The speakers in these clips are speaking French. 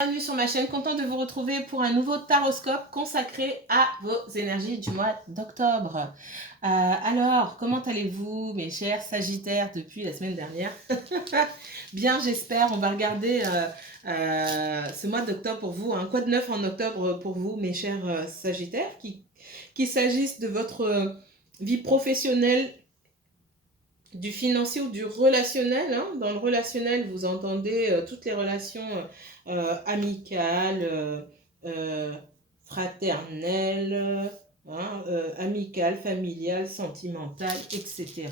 Bienvenue sur ma chaîne, content de vous retrouver pour un nouveau taroscope consacré à vos énergies du mois d'octobre. Alors, comment allez-vous mes chers Sagittaires depuis la semaine dernière? Bien, j'espère. On va regarder ce mois d'octobre pour vous. Quoi de neuf en octobre pour vous mes chers Sagittaires? Qu'il s'agisse de votre vie professionnelle, du financier ou du relationnel. Dans le relationnel, vous entendez toutes les relations amicales, fraternelles, amicales, familiales, sentimentales, etc.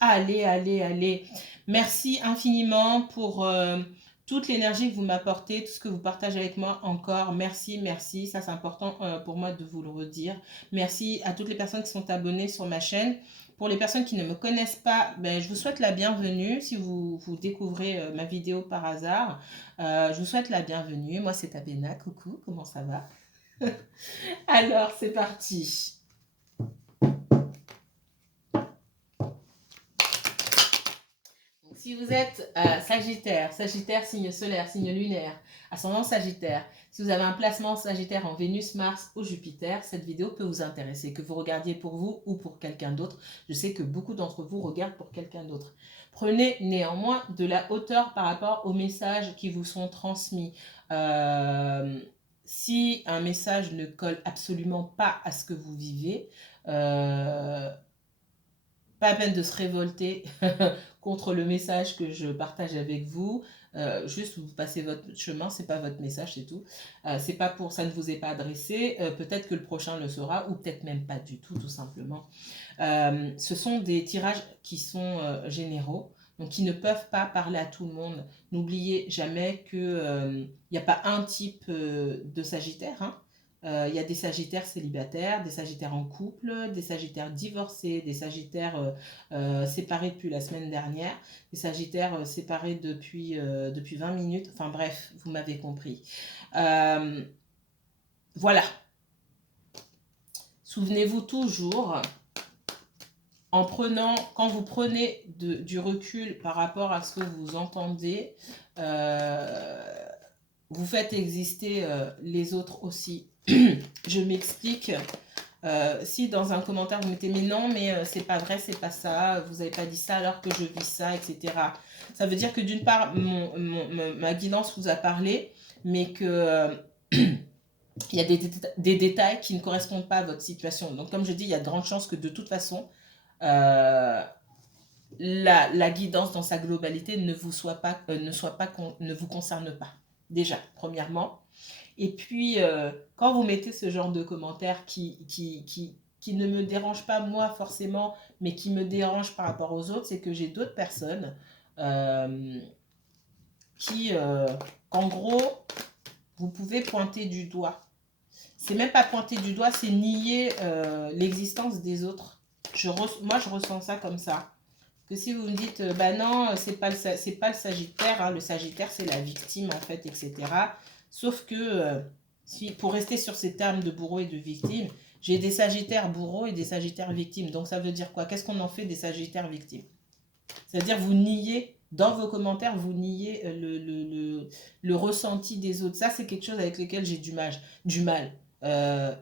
Allez. Merci infiniment pour toute l'énergie que vous m'apportez, tout ce que vous partagez avec moi encore. Merci. Ça c'est important pour moi de vous le redire. Merci à toutes les personnes qui sont abonnées sur ma chaîne. Pour les personnes qui ne me connaissent pas, je vous souhaite la bienvenue. Si vous découvrez ma vidéo par hasard, je vous souhaite la bienvenue. Moi, c'est Abena. Coucou, comment ça va? Alors, c'est parti. Donc, si vous êtes Sagittaire, signe solaire, signe lunaire, ascendant Sagittaire, si vous avez un placement Sagittaire en Vénus, Mars ou Jupiter, cette vidéo peut vous intéresser, que vous regardiez pour vous ou pour quelqu'un d'autre. Je sais que beaucoup d'entre vous regardent pour quelqu'un d'autre. Prenez néanmoins de la hauteur par rapport aux messages qui vous sont transmis. Si un message ne colle absolument pas à ce que vous vivez, pas la peine de se révolter contre le message que je partage avec vous. Juste vous passez votre chemin, c'est pas votre message, c'est tout. C'est pas pour ça, ne vous est pas adressé. Peut-être que le prochain le saura ou peut-être même pas du tout simplement. Ce sont des tirages qui sont généraux, donc qui ne peuvent pas parler à tout le monde. N'oubliez jamais que il n'y a pas un type de Sagittaire. Il y a des Sagittaires célibataires, des Sagittaires en couple, des Sagittaires divorcés, des Sagittaires séparés depuis la semaine dernière, des Sagittaires séparés depuis 20 minutes. Enfin bref, vous m'avez compris. Voilà. Souvenez-vous toujours, quand vous prenez du recul par rapport à ce que vous entendez, vous faites exister les autres aussi. Je m'explique. Si dans un commentaire vous mettez mais non, mais c'est pas vrai, c'est pas ça, vous avez pas dit ça alors que je vis ça, etc. Ça veut dire que d'une part, ma guidance vous a parlé, mais que il y a des détails qui ne correspondent pas à votre situation. Donc comme je dis, il y a de grandes chances que de toute façon, la guidance dans sa globalité ne vous concerne pas. Déjà, premièrement. Et puis, quand vous mettez ce genre de commentaires qui ne me dérange pas moi forcément, mais qui me dérange par rapport aux autres, c'est que j'ai d'autres personnes qu'en gros, vous pouvez pointer du doigt. C'est même pas pointer du doigt, c'est nier l'existence des autres. Moi, je ressens ça comme ça. Que si vous me dites, bah non, c'est pas le Sagittaire, le Sagittaire, c'est la victime, en fait, etc. Sauf que, pour rester sur ces termes de bourreau et de victime, j'ai des Sagittaires bourreaux et des Sagittaires victimes. Donc, ça veut dire quoi? Qu'est-ce qu'on en fait des Sagittaires victimes? C'est-à-dire, vous niez, dans vos commentaires, vous niez le ressenti des autres. Ça, c'est quelque chose avec lequel j'ai du mal.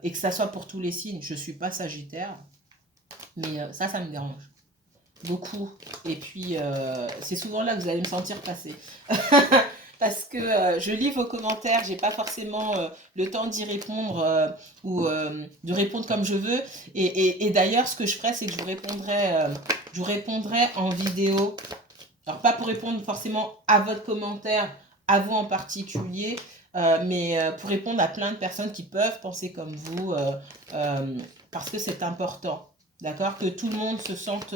Et que ça soit pour tous les signes. Je ne suis pas Sagittaire, mais ça me dérange beaucoup. Et puis, c'est souvent là que vous allez me sentir passer. Parce que je lis vos commentaires, j'ai pas forcément le temps d'y répondre ou de répondre comme je veux. Et d'ailleurs, ce que je ferai, c'est que je vous répondrai en vidéo. Alors, pas pour répondre forcément à votre commentaire, à vous en particulier, mais pour répondre à plein de personnes qui peuvent penser comme vous, parce que c'est important. D'accord? Que tout le monde se sente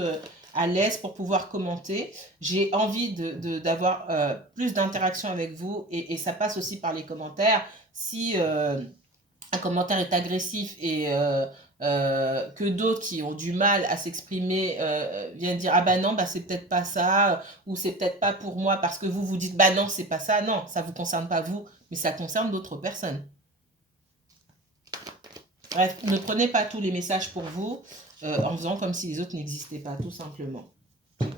à l'aise pour pouvoir commenter. J'ai envie d'avoir plus d'interaction avec vous et ça passe aussi par les commentaires. Si un commentaire est agressif et que d'autres qui ont du mal à s'exprimer viennent dire ah bah non, bah c'est peut-être pas ça ou c'est peut-être pas pour moi parce que vous dites bah non, c'est pas ça. Non, ça vous concerne pas vous, mais ça concerne d'autres personnes. Bref, ne prenez pas tous les messages pour vous en faisant comme si les autres n'existaient pas, tout simplement. Vous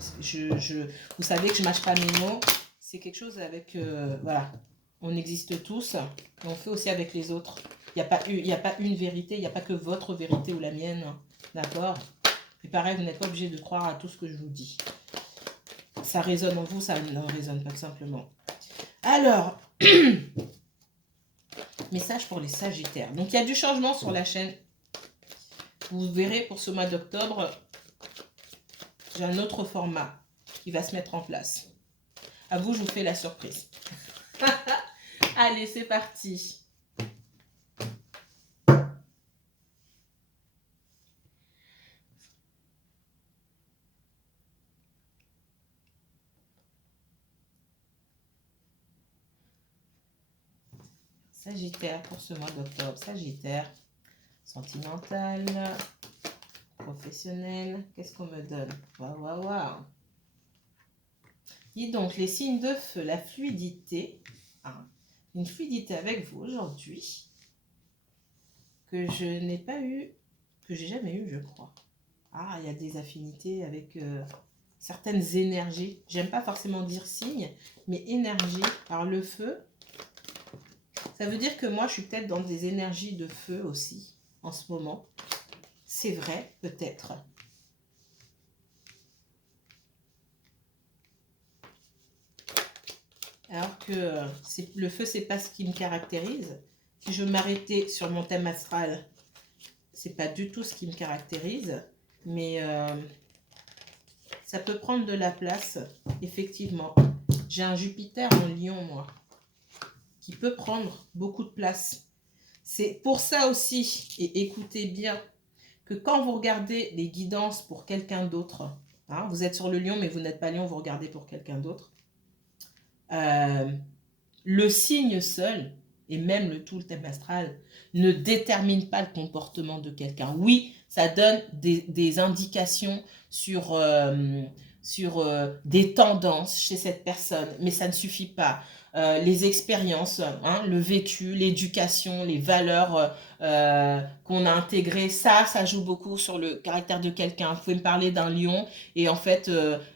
savez que je mâche pas mes mots. C'est quelque chose avec... voilà. On existe tous. Et on fait aussi avec les autres. Il n'y a pas une vérité. Il n'y a pas que votre vérité ou la mienne. D'accord? Et pareil, vous n'êtes pas obligé de croire à tout ce que je vous dis. Ça résonne en vous, ça ne résonne pas tout simplement. Alors, message pour les Sagittaires. Donc, il y a du changement sur la chaîne. Vous verrez pour ce mois d'octobre, j'ai un autre format qui va se mettre en place. À vous, je vous fais la surprise. Allez, c'est parti. Sagittaire pour ce mois d'octobre. Sagittaire, sentimental, professionnel. Qu'est-ce qu'on me donne? Waouh, waouh, waouh. Dis donc, les signes de feu, la fluidité. Hein, une fluidité avec vous aujourd'hui que je n'ai pas eu, que j'ai jamais eu, je crois. Ah, il y a des affinités avec certaines énergies. J'aime pas forcément dire signe, mais énergie par le feu. Ça veut dire que moi, je suis peut-être dans des énergies de feu aussi, en ce moment. C'est vrai, peut-être. Alors que le feu, c'est pas ce qui me caractérise. Si je m'arrêtais sur mon thème astral, c'est pas du tout ce qui me caractérise. Mais ça peut prendre de la place, effectivement. J'ai un Jupiter en Lion, moi, qui peut prendre beaucoup de place. C'est pour ça aussi, et écoutez bien, que quand vous regardez les guidances pour quelqu'un d'autre, hein, vous êtes sur le Lion, mais vous n'êtes pas Lion, vous regardez pour quelqu'un d'autre, le signe seul, et même le thème astral, ne détermine pas le comportement de quelqu'un. Oui, ça donne des indications sur des tendances chez cette personne, mais ça ne suffit pas. Les expériences, hein, le vécu, l'éducation, les valeurs qu'on a intégrées, ça joue beaucoup sur le caractère de quelqu'un. Vous pouvez me parler d'un lion et en fait,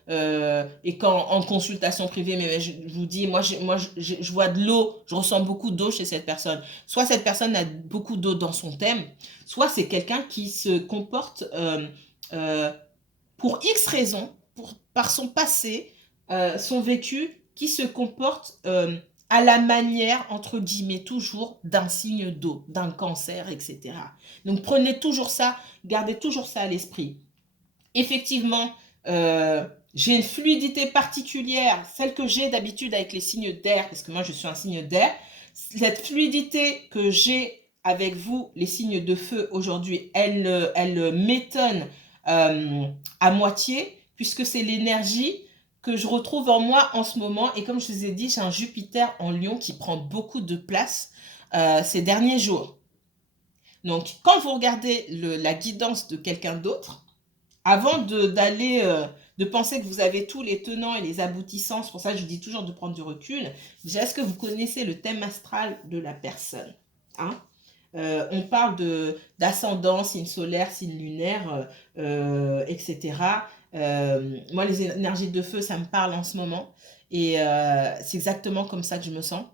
et quand en consultation privée, mais je vous dis, moi je vois de l'eau, je ressens beaucoup d'eau chez cette personne. Soit cette personne a beaucoup d'eau dans son thème, soit c'est quelqu'un qui se comporte pour X raisons, par son passé, son vécu, qui se comporte à la manière, entre guillemets, toujours d'un signe d'eau, d'un cancer, etc. Donc prenez toujours ça, gardez toujours ça à l'esprit. Effectivement, j'ai une fluidité particulière, celle que j'ai d'habitude avec les signes d'air, parce que moi je suis un signe d'air. Cette fluidité que j'ai avec vous, les signes de feu aujourd'hui, elle m'étonne à moitié, puisque c'est l'énergie que je retrouve en moi en ce moment. Et comme je vous ai dit, j'ai un Jupiter en Lion qui prend beaucoup de place ces derniers jours. Donc, quand vous regardez la guidance de quelqu'un d'autre, avant de penser que vous avez tous les tenants et les aboutissants, c'est pour ça que je vous dis toujours de prendre du recul, déjà, est-ce que vous connaissez le thème astral de la personne, hein? On parle d'ascendant, signe solaire, signe lunaire, etc. Moi, les énergies de feu, ça me parle en ce moment. Et c'est exactement comme ça que je me sens.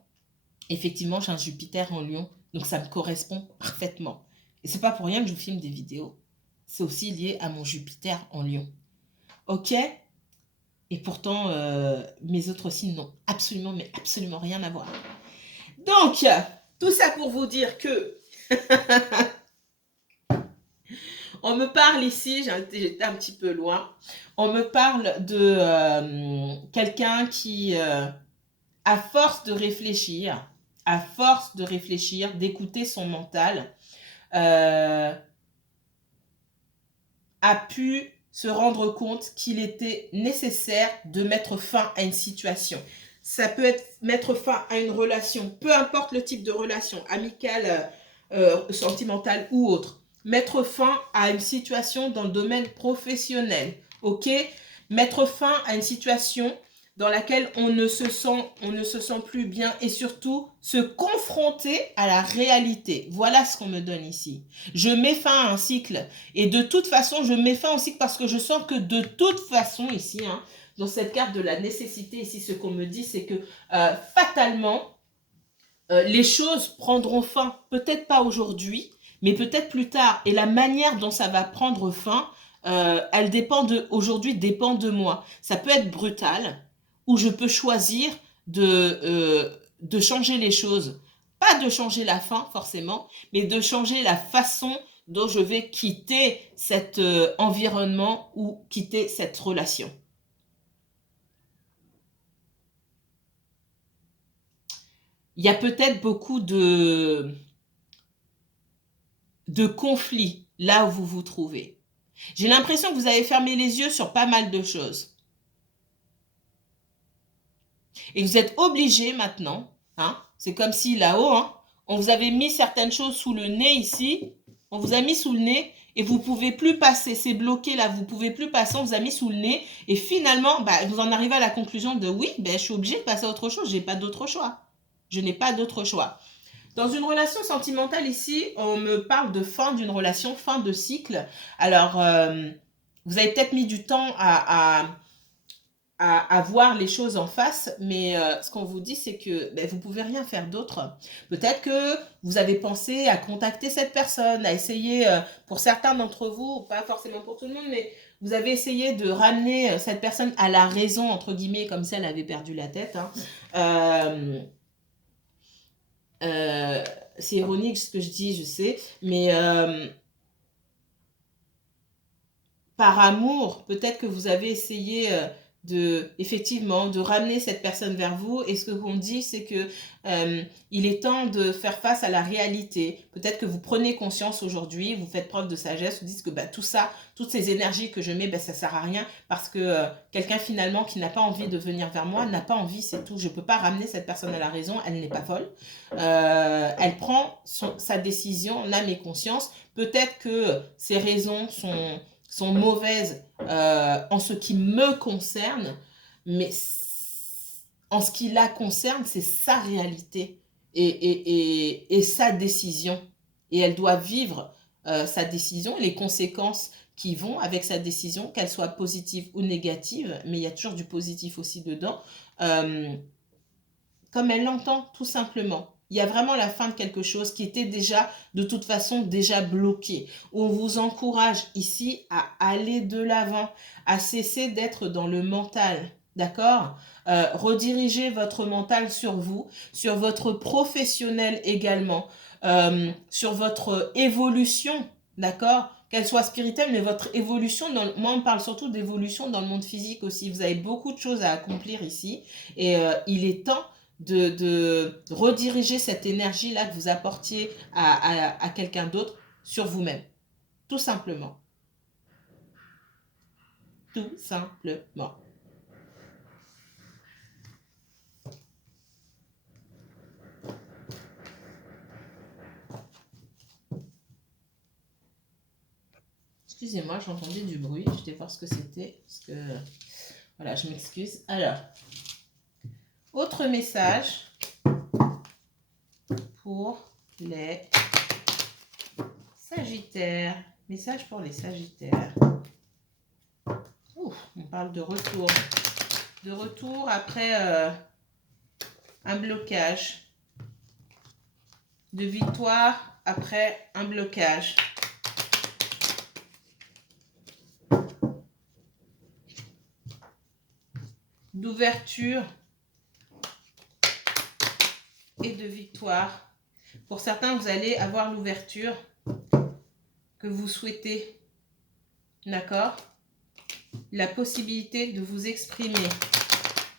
Effectivement, j'ai un Jupiter en Lion, donc ça me correspond parfaitement. Et c'est pas pour rien que je vous filme des vidéos. C'est aussi lié à mon Jupiter en Lion. Ok? Et pourtant, mes autres signes n'ont absolument, mais absolument rien à voir. Donc, tout ça pour vous dire que on me parle ici, j'étais un petit peu loin, on me parle de quelqu'un qui, à force de réfléchir, d'écouter son mental, a pu se rendre compte qu'il était nécessaire de mettre fin à une situation. Ça peut être mettre fin à une relation, peu importe le type de relation, amicale, sentimentale ou autre. Mettre fin à une situation dans le domaine professionnel, ok? Mettre fin à une situation dans laquelle on ne se sent plus bien et surtout se confronter à la réalité. Voilà ce qu'on me donne ici. Je mets fin à un cycle et de toute façon, je mets fin au cycle parce que je sens que de toute façon ici, hein, dans cette carte de la nécessité, ici, ce qu'on me dit, c'est que fatalement, les choses prendront fin, peut-être pas aujourd'hui, mais peut-être plus tard. Et la manière dont ça va prendre fin, elle dépend aujourd'hui dépend de moi. Ça peut être brutal, ou je peux choisir de changer les choses. Pas de changer la fin, forcément, mais de changer la façon dont je vais quitter cet environnement ou quitter cette relation. Il y a peut-être beaucoup de conflits là où vous vous trouvez. J'ai l'impression que vous avez fermé les yeux sur pas mal de choses. Et vous êtes obligé maintenant, hein, c'est comme si là-haut, hein, on vous avait mis certaines choses sous le nez ici, on vous a mis sous le nez et vous ne pouvez plus passer, c'est bloqué là, vous ne pouvez plus passer, on vous a mis sous le nez et finalement, bah, vous en arrivez à la conclusion de oui, ben, je suis obligée de passer à autre chose, j'ai pas d'autre choix. Je n'ai pas d'autre choix. Dans une relation sentimentale ici, on me parle de fin d'une relation, fin de cycle. Alors, vous avez peut-être mis du temps à voir les choses en face, mais ce qu'on vous dit, c'est que ben, vous pouvez rien faire d'autre. Peut-être que vous avez pensé à contacter cette personne, à essayer, pour certains d'entre vous, pas forcément pour tout le monde, mais vous avez essayé de ramener cette personne à la raison, entre guillemets, comme si elle avait perdu la tête. Hein. Euh, c'est ironique ce que je dis, je sais, mais par amour, peut-être que vous avez essayé effectivement, de ramener cette personne vers vous. Et ce que qu'on dit, c'est que il est temps de faire face à la réalité. Peut-être que vous prenez conscience aujourd'hui, vous faites preuve de sagesse, vous dites que bah, tout ça, toutes ces énergies que je mets, bah, ça sert à rien parce que quelqu'un finalement qui n'a pas envie de venir vers moi n'a pas envie, c'est tout. Je peux pas ramener cette personne à la raison, elle n'est pas folle. Elle prend sa décision, l'âme et conscience. Peut-être que ses raisons sont mauvaises en ce qui me concerne, mais en ce qui la concerne, c'est sa réalité et sa décision. Et elle doit vivre sa décision, les conséquences qui vont avec sa décision, qu'elle soit positive ou négative, mais il y a toujours du positif aussi dedans, comme elle l'entend, tout simplement. Il y a vraiment la fin de quelque chose qui était déjà, de toute façon, déjà bloqué. On vous encourage ici à aller de l'avant, à cesser d'être dans le mental. D'accord? Redirigez votre mental sur vous, sur votre professionnel également, sur votre évolution. D'accord? Qu'elle soit spirituelle, mais votre évolution, moi on parle surtout d'évolution dans le monde physique aussi. Vous avez beaucoup de choses à accomplir ici et il est temps de rediriger cette énergie-là que vous apportiez à quelqu'un d'autre sur vous-même. Tout simplement. Tout simplement. Excusez-moi, j'entendais du bruit. Je vais voir ce que c'était. Parce que, voilà, je m'excuse. Alors, autre message pour les Sagittaires. Message pour les Sagittaires. Ouf, on parle de retour. De retour après un blocage. De victoire après un blocage. D'ouverture et de victoire. Pour certains, vous allez avoir l'ouverture que vous souhaitez. D'accord? La possibilité de vous exprimer.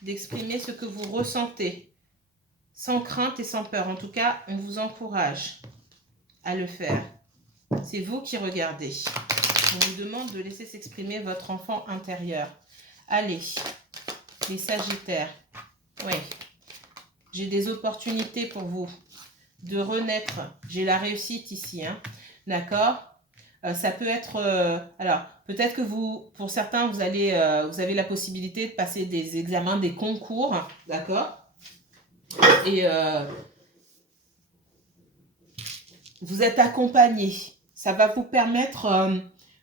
D'exprimer ce que vous ressentez. Sans crainte et sans peur. En tout cas, on vous encourage à le faire. C'est vous qui regardez. On vous demande de laisser s'exprimer votre enfant intérieur. Allez, les Sagittaires. Oui. J'ai des opportunités pour vous de renaître. J'ai la réussite ici. Hein. D'accord? Ça peut être... alors, peut-être que vous, pour certains, vous avez la possibilité de passer des examens, des concours. D'accord? Et vous êtes accompagné. Ça va vous permettre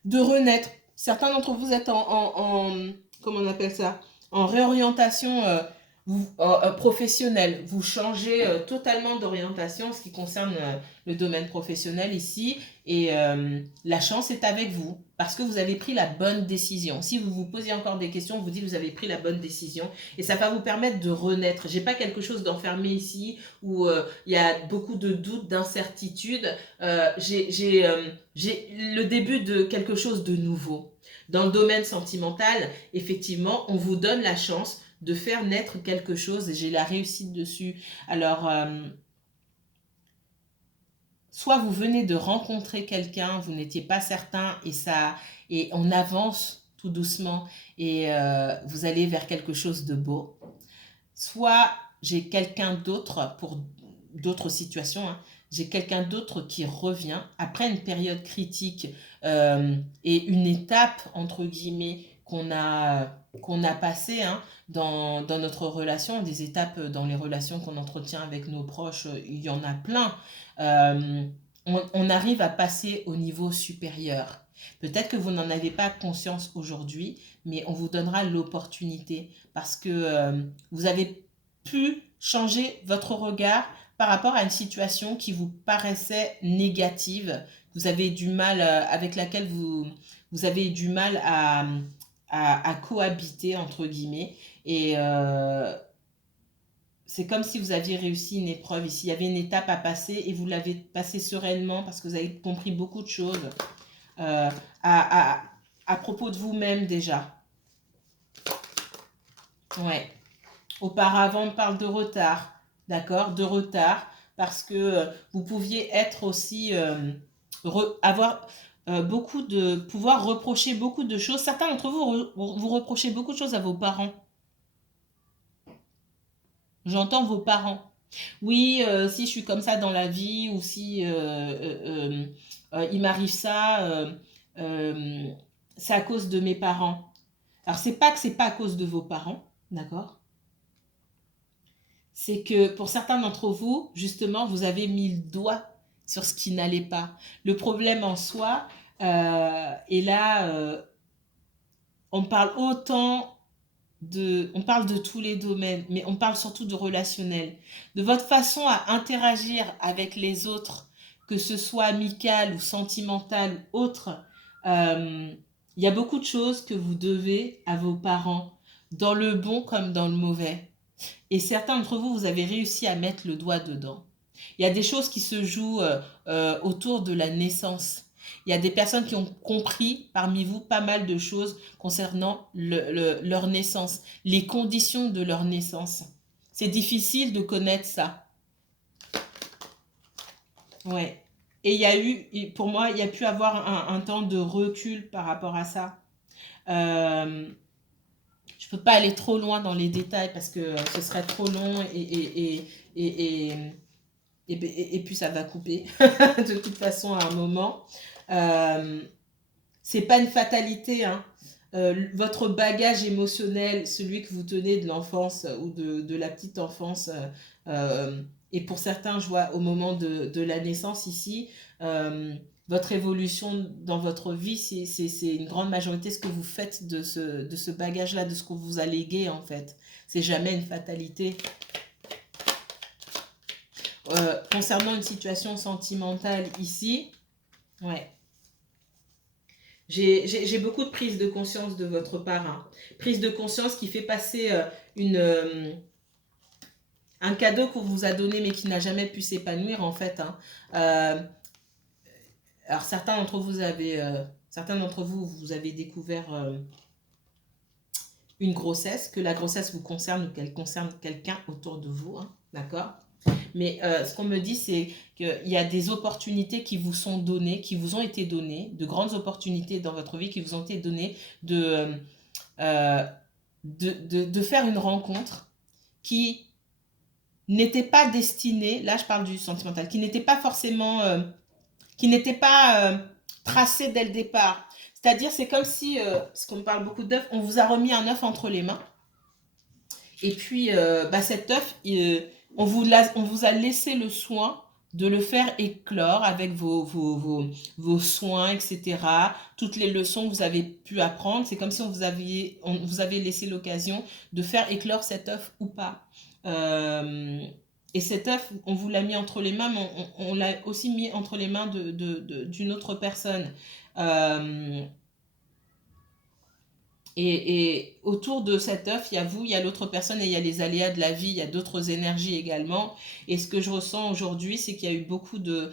de renaître. Certains d'entre vous êtes comment on appelle ça? En réorientation professionnel, vous changez totalement d'orientation en ce qui concerne le domaine professionnel ici et la chance est avec vous parce que vous avez pris la bonne décision. Si vous vous posez encore des questions, vous dites que vous avez pris la bonne décision et ça va vous permettre de renaître. J'ai pas quelque chose d'enfermé ici où il y a beaucoup de doutes, d'incertitudes. J'ai le début de quelque chose de nouveau. Dans le domaine sentimental, effectivement, on vous donne la chance de faire naître quelque chose et j'ai la réussite dessus. Alors, soit vous venez de rencontrer quelqu'un, vous n'étiez pas certain et on avance tout doucement et vous allez vers quelque chose de beau. Soit j'ai quelqu'un d'autre pour d'autres situations, hein, j'ai quelqu'un d'autre qui revient après une période critique et une étape, entre guillemets, qu'on a passée hein, dans notre relation, des étapes dans les relations qu'on entretient avec nos proches, il y en a plein. On arrive à passer au niveau supérieur. Peut-être que vous n'en avez pas conscience aujourd'hui, mais on vous donnera l'opportunité parce que vous avez pu changer votre regard par rapport à une situation qui vous paraissait négative, vous avez du mal, avec laquelle vous avez du mal à cohabiter, entre guillemets. Et c'est comme si vous aviez réussi une épreuve ici. Il y avait une étape à passer et vous l'avez passée sereinement parce que vous avez compris beaucoup de choses euh, à, à, à propos de vous-même déjà. Ouais. Auparavant, on parle de retard, d'accord? De retard, parce que vous pouviez être aussi, avoir beaucoup de, pouvoir reprocher beaucoup de choses. Certains d'entre vous, vous reprochez beaucoup de choses à vos parents. J'entends vos parents. Oui, si je suis comme ça dans la vie, ou si il m'arrive ça, euh, c'est à cause de mes parents. Alors, c'est pas que c'est pas à cause de vos parents, d'accord? C'est que pour certains d'entre vous, justement, vous avez mis le doigt sur ce qui n'allait pas. Le problème en soi, et là, on parle autant on parle de tous les domaines, mais on parle surtout de relationnel, de votre façon à interagir avec les autres, que ce soit amical ou sentimental ou autre. Euh, il y a beaucoup de choses que vous devez à vos parents, dans le bon comme dans le mauvais. Et certains d'entre vous, vous avez réussi à mettre le doigt dedans. Il y a des choses qui se jouent autour de la naissance. Il y a des personnes qui ont compris parmi vous pas mal de choses concernant leur naissance, les conditions de leur naissance. C'est difficile de connaître ça. Ouais. Et il y a eu, pour moi, il y a pu avoir un temps de recul par rapport à ça. Euh, je peux pas aller trop loin dans les détails parce que ce serait trop long et, et puis ça va couper de toute façon à un moment. C'est pas une fatalité, hein. Votre bagage émotionnel, celui que vous tenez de l'enfance ou de la petite enfance, et pour certains, je vois au moment de la naissance ici, euh, votre évolution dans votre vie, c'est une grande majorité ce que vous faites de ce bagage-là, de ce qu'on vous a légué en fait. C'est jamais une fatalité. Concernant une situation sentimentale ici, ouais. J'ai beaucoup de prise de conscience de votre part. Hein. Prise de conscience qui fait passer un cadeau qu'on vous a donné mais qui n'a jamais pu s'épanouir en fait. Hein. Alors certains d'entre vous, vous avez découvert une grossesse, que la grossesse vous concerne ou qu'elle concerne quelqu'un autour de vous. Hein, d'accord? Mais ce qu'on me dit, c'est qu'il y a des opportunités qui vous sont données, qui vous ont été données, de grandes opportunités dans votre vie qui vous ont été données euh, de faire une rencontre qui n'était pas destinée, là je parle du sentimental, qui n'était pas forcément, qui n'était pas tracée dès le départ. C'est-à-dire, c'est comme si, parce qu'on parle beaucoup d'œufs, on vous a remis un œuf entre les mains. Et puis, cet œuf, on vous a laissé le soin de le faire éclore avec vos soins, etc. Toutes les leçons que vous avez pu apprendre, c'est comme si on vous avait laissé l'occasion de faire éclore cet œuf ou pas. Et cet œuf, on vous l'a mis entre les mains, mais on l'a aussi mis entre les mains d'une autre personne. Et autour de cet œuf, il y a vous, il y a l'autre personne et il y a les aléas de la vie, il y a d'autres énergies également. Et ce que je ressens aujourd'hui, c'est qu'il y a eu beaucoup de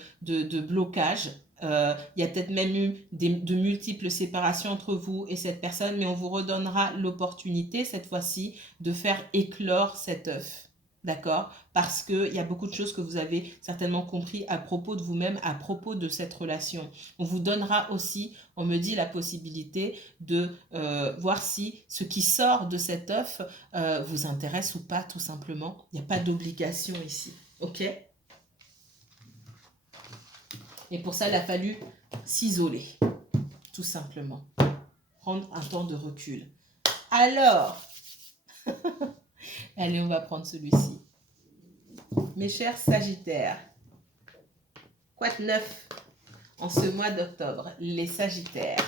blocages. Il y a peut-être même eu de multiples séparations entre vous et cette personne, mais on vous redonnera l'opportunité cette fois-ci de faire éclore cet œuf. D'accord? Parce qu'il y a beaucoup de choses que vous avez certainement compris à propos de vous-même, à propos de cette relation. On vous donnera aussi, on me dit, la possibilité de voir si ce qui sort de cet œuf vous intéresse ou pas, tout simplement. Il n'y a pas d'obligation ici. Ok? Et pour ça, il a fallu s'isoler, tout simplement. Prendre un temps de recul. Alors, allez, on va prendre celui-ci. Mes chers Sagittaires, quoi de neuf en ce mois d'octobre? Les Sagittaires.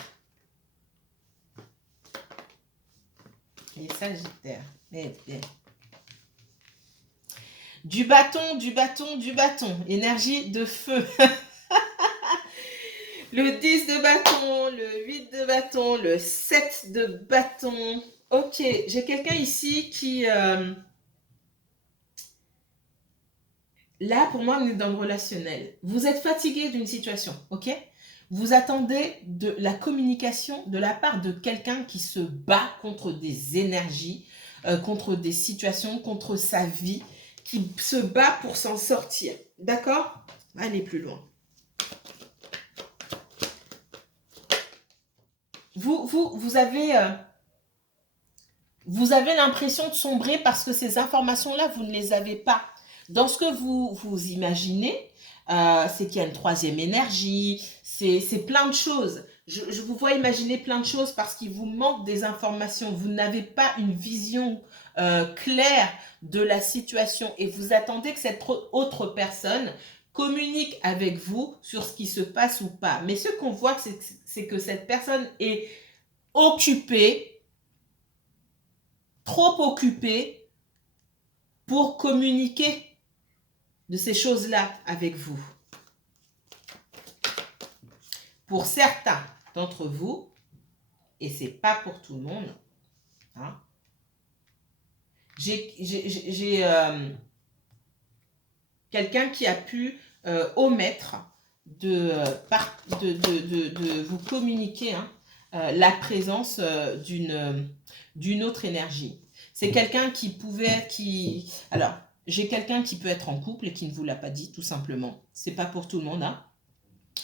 Les Sagittaires. Eh bien. Du bâton, du bâton, du bâton. Énergie de feu. Le 10 de bâton, le 8 de bâton, le 7 de bâton. Ok, j'ai quelqu'un ici qui... Là, pour moi, on est dans le relationnel. Vous êtes fatigué d'une situation, ok? Vous attendez de la communication de la part de quelqu'un qui se bat contre des énergies, contre des situations, contre sa vie, qui se bat pour s'en sortir. D'accord? Allez plus loin. Vous avez l'impression de sombrer parce que ces informations-là, vous ne les avez pas. Dans ce que vous imaginez, c'est qu'il y a une troisième énergie, c'est plein de choses. Je vous vois imaginer plein de choses parce qu'il vous manque des informations. Vous n'avez pas une vision claire de la situation et vous attendez que cette autre personne communique avec vous sur ce qui se passe ou pas. Mais ce qu'on voit, c'est que cette personne est occupée, trop occupée pour communiquer de ces choses-là avec vous. Pour certains d'entre vous, et c'est pas pour tout le monde, hein, j'ai quelqu'un qui a pu omettre de vous communiquer la présence d'une autre énergie. C'est quelqu'un qui pouvait... Alors, j'ai quelqu'un qui peut être en couple et qui ne vous l'a pas dit, tout simplement. C'est pas pour tout le monde, hein.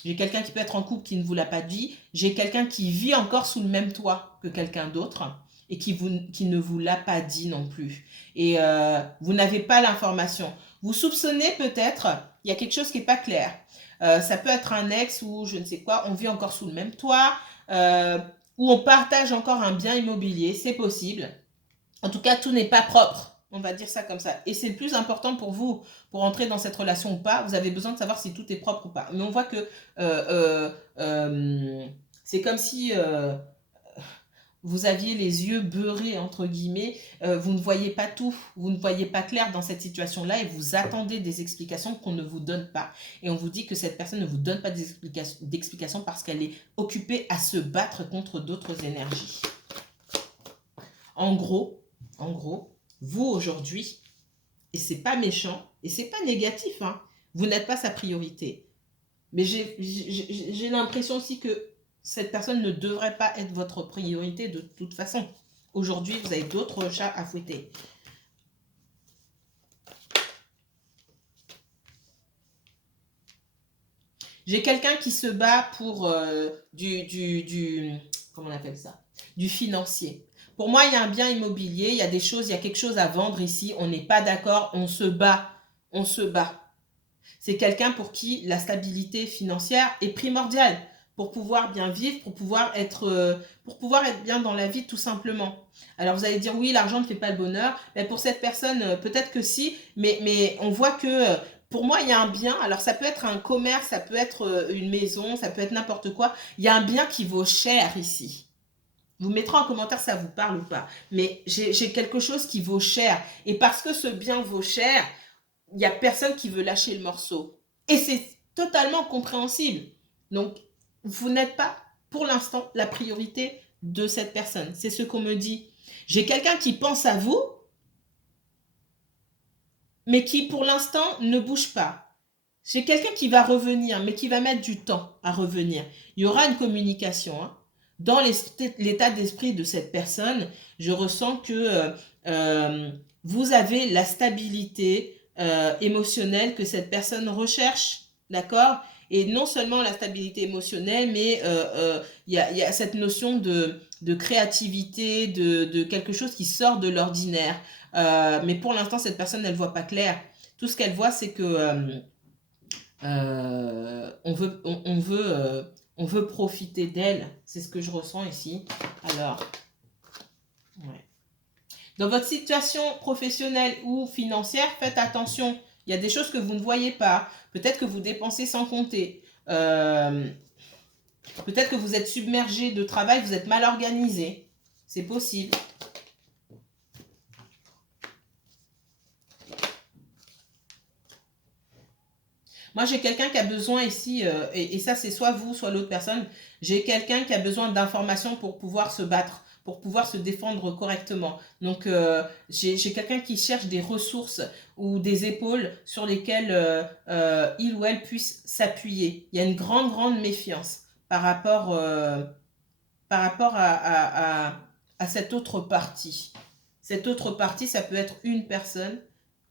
J'ai quelqu'un qui peut être en couple qui ne vous l'a pas dit. J'ai quelqu'un qui vit encore sous le même toit que quelqu'un d'autre et qui ne vous l'a pas dit non plus. Et vous n'avez pas l'information. Vous soupçonnez peut-être, il y a quelque chose qui n'est pas clair. Ça peut être un ex ou je ne sais quoi, on vit encore sous le même toit, ou on partage encore un bien immobilier, c'est possible. En tout cas, tout n'est pas propre. On va dire ça comme ça. Et c'est le plus important pour vous, pour entrer dans cette relation ou pas. Vous avez besoin de savoir si tout est propre ou pas. Mais on voit que c'est comme si vous aviez les yeux beurrés, entre guillemets. Vous ne voyez pas tout. Vous ne voyez pas clair dans cette situation-là et vous attendez des explications qu'on ne vous donne pas. Et on vous dit que cette personne ne vous donne pas d'explications parce qu'elle est occupée à se battre contre d'autres énergies. En gros, vous aujourd'hui, et c'est pas méchant, et c'est pas négatif, hein, vous n'êtes pas sa priorité. Mais j'ai l'impression aussi que cette personne ne devrait pas être votre priorité de toute façon. Aujourd'hui, vous avez d'autres chats à fouetter. J'ai quelqu'un qui se bat pour comment on appelle ça? Du financier. Pour moi, il y a un bien immobilier, il y a des choses, il y a quelque chose à vendre ici. On n'est pas d'accord, on se bat. On se bat. C'est quelqu'un pour qui la stabilité financière est primordiale pour pouvoir bien vivre, pour pouvoir être bien dans la vie tout simplement. Alors vous allez dire oui, l'argent ne fait pas le bonheur. Mais pour cette personne, peut-être que si, mais on voit que Pour moi, il y a un bien. Alors, ça peut être un commerce, ça peut être une maison, ça peut être n'importe quoi. Il y a un bien qui vaut cher ici. Vous mettrez en commentaire si ça vous parle ou pas. Mais j'ai quelque chose qui vaut cher. Et parce que ce bien vaut cher, il n'y a personne qui veut lâcher le morceau. Et c'est totalement compréhensible. Donc, vous n'êtes pas, pour l'instant, la priorité de cette personne. C'est ce qu'on me dit. J'ai quelqu'un qui pense à vous, mais qui, pour l'instant, ne bouge pas. J'ai quelqu'un qui va revenir, mais qui va mettre du temps à revenir. Il y aura une communication. Hein. Dans l'état d'esprit de cette personne, je ressens que vous avez la stabilité émotionnelle que cette personne recherche, d'accord? Et non seulement la stabilité émotionnelle, mais y a cette notion de créativité, de quelque chose qui sort de l'ordinaire. Mais pour l'instant, cette personne, elle ne voit pas clair. Tout ce qu'elle voit, c'est que on veut profiter d'elle. C'est ce que je ressens ici. Alors, ouais. Dans votre situation professionnelle ou financière, faites attention. Il y a des choses que vous ne voyez pas. Peut-être que vous dépensez sans compter. Peut-être que vous êtes submergé de travail, vous êtes mal organisé. C'est possible. Moi, j'ai quelqu'un qui a besoin ici, et ça, c'est soit vous, soit l'autre personne. J'ai quelqu'un qui a besoin d'informations pour pouvoir se battre, pour pouvoir se défendre correctement. Donc, j'ai quelqu'un qui cherche des ressources ou des épaules sur lesquelles il ou elle puisse s'appuyer. Il y a une grande, grande méfiance par rapport à cette autre partie. Cette autre partie, ça peut être une personne,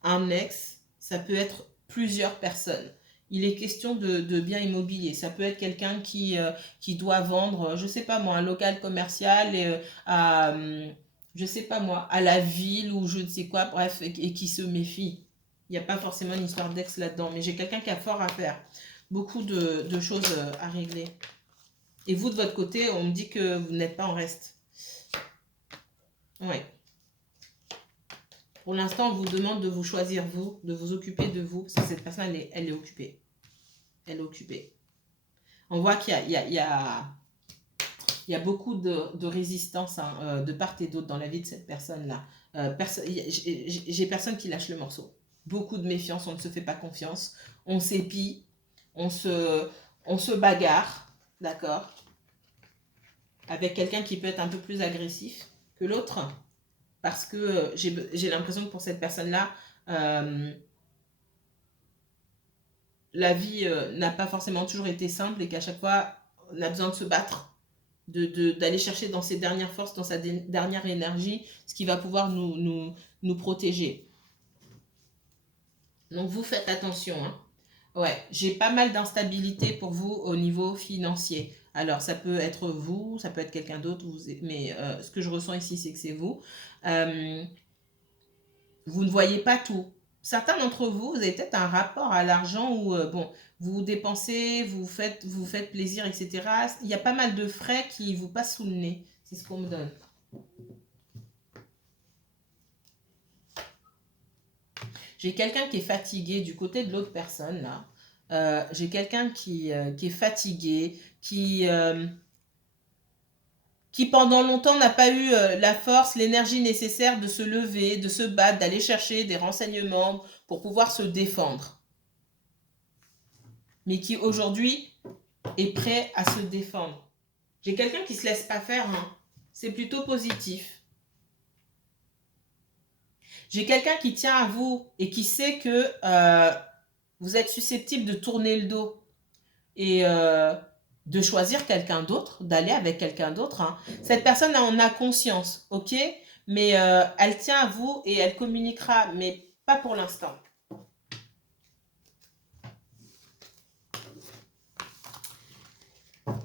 un ex, ça peut être plusieurs personnes. Il est question de biens immobiliers. Ça peut être quelqu'un qui doit vendre, je sais pas moi, un local commercial à, je sais pas moi, à la ville ou je ne sais quoi, bref, et qui se méfie. Il n'y a pas forcément une histoire d'ex là-dedans, mais j'ai quelqu'un qui a fort à faire. Beaucoup de choses à régler. Et vous, de votre côté, on me dit que vous n'êtes pas en reste. Ouais. Pour l'instant, on vous demande de vous choisir vous, de vous occuper de vous, parce que cette personne, elle est occupée. Elle est occupée. On voit qu'il y a beaucoup de résistance hein, de part et d'autre dans la vie de cette personne-là. J'ai personne qui lâche le morceau. Beaucoup de méfiance, on ne se fait pas confiance. On s'épie, on se bagarre, d'accord? Avec quelqu'un qui peut être un peu plus agressif que l'autre. Parce que j'ai l'impression que pour cette personne-là, la vie n'a pas forcément toujours été simple et qu'à chaque fois, on a besoin de se battre, d'aller chercher dans ses dernières forces, dans sa dernière énergie, ce qui va pouvoir nous protéger. Donc, vous faites attention. Hein. Ouais, j'ai pas mal d'instabilité pour vous au niveau financier. Alors, ça peut être vous, ça peut être quelqu'un d'autre, mais ce que je ressens ici, c'est que c'est vous. Vous ne voyez pas tout. Certains d'entre vous, vous avez peut-être un rapport à l'argent où, bon, vous dépensez, vous faites plaisir, etc. Il y a pas mal de frais qui vous passent sous le nez. C'est ce qu'on me donne. J'ai quelqu'un qui est fatigué du côté de l'autre personne, là. J'ai quelqu'un qui est fatigué, qui pendant longtemps n'a pas eu la force, l'énergie nécessaire de se lever, de se battre, d'aller chercher des renseignements pour pouvoir se défendre. Mais qui aujourd'hui est prêt à se défendre. J'ai quelqu'un qui ne se laisse pas faire, hein. C'est plutôt positif. J'ai quelqu'un qui tient à vous et qui sait que vous êtes susceptible de tourner le dos et de choisir quelqu'un d'autre, d'aller avec quelqu'un d'autre. Hein. Cette personne en a conscience, ok? Mais elle tient à vous et elle communiquera, mais pas pour l'instant.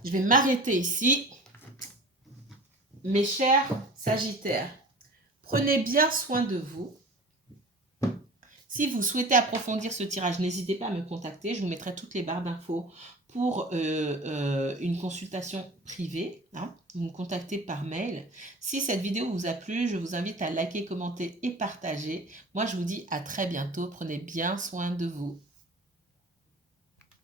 Je vais m'arrêter ici. Mes chers Sagittaires, prenez bien soin de vous. Si vous souhaitez approfondir ce tirage, n'hésitez pas à me contacter. Je vous mettrai toutes les barres d'infos pour une consultation privée. Hein. Vous me contactez par mail. Si cette vidéo vous a plu, je vous invite à liker, commenter et partager. Moi, je vous dis à très bientôt. Prenez bien soin de vous.